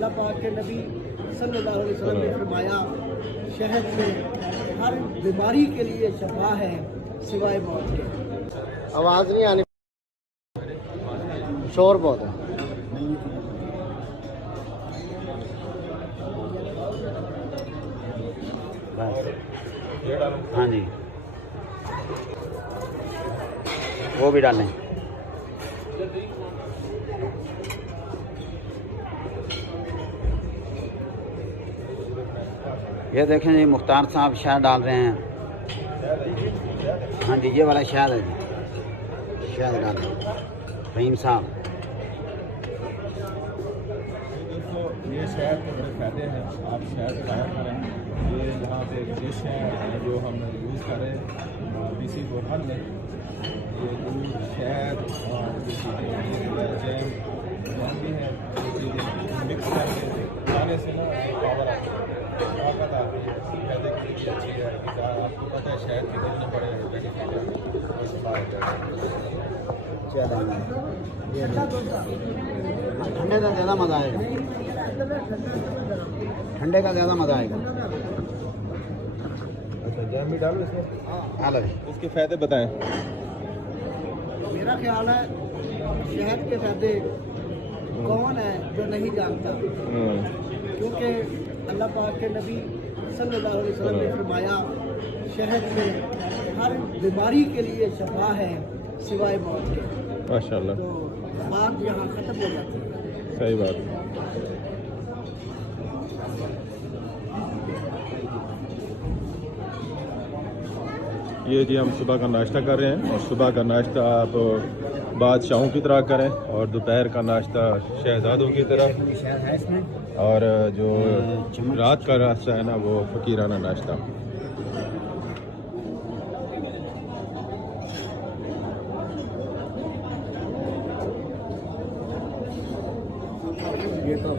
अल्लाह पाक के नबी सल्लल्लाहु अलैहि वसल्लम ने फरमाया, शहद से हर बीमारी के लिए शफा है सिवाय मौत के। आवाज़ नहीं आनी, शोर बहुत है। हाँ जी, वो भी डालें। ये देखें जी, मुख्तार साहब शहद डाल रहे हैं। हाँ जी, ये वाला शहद है जी, शहद डाल रहे हैं रहीम साहब। दोस्तों, ये शहद के बड़े फ़ायदे हैं। आप शहद खाया करें। ये यहाँ पे एक डिश है जो हम यूज़ करें देसी बोतल में। ये दूध, शहद और जैम भी है, मिक्स करके खाने से ना पावर आता है, ताकत आती है, फ़ायदे के लिए अच्छी है। आपको पता है शहद के कितने बड़े बेनिफिट हैं। ठंडे का ज़्यादा मज़ा आएगा, ठंडे का ज़्यादा मज़ा आएगा। अच्छा, जैम भी डालो इसमें। हाँ लगे, इसके फ़ायदे बताएं। मेरा ख्याल है शहद के फायदे कौन है जो नहीं जानता, क्योंकि अल्लाह पाक के नबी सल्लल्लाहु अलैहि वसल्लम ने फरमाया, शहद से हर बीमारी के लिए शफा है सिवाय मौत के। माशाल्लाह, तो बात यहाँ ख़त्म हो जाती है। सही बात है। ये जी हम सुबह का नाश्ता कर रहे हैं, और सुबह का नाश्ता आप बादशाहों की तरह करें, और दोपहर का नाश्ता शहजादों की तरह, और जो रात का नाश्ता है ना वो फ़कीराना नाश्ता। ये तो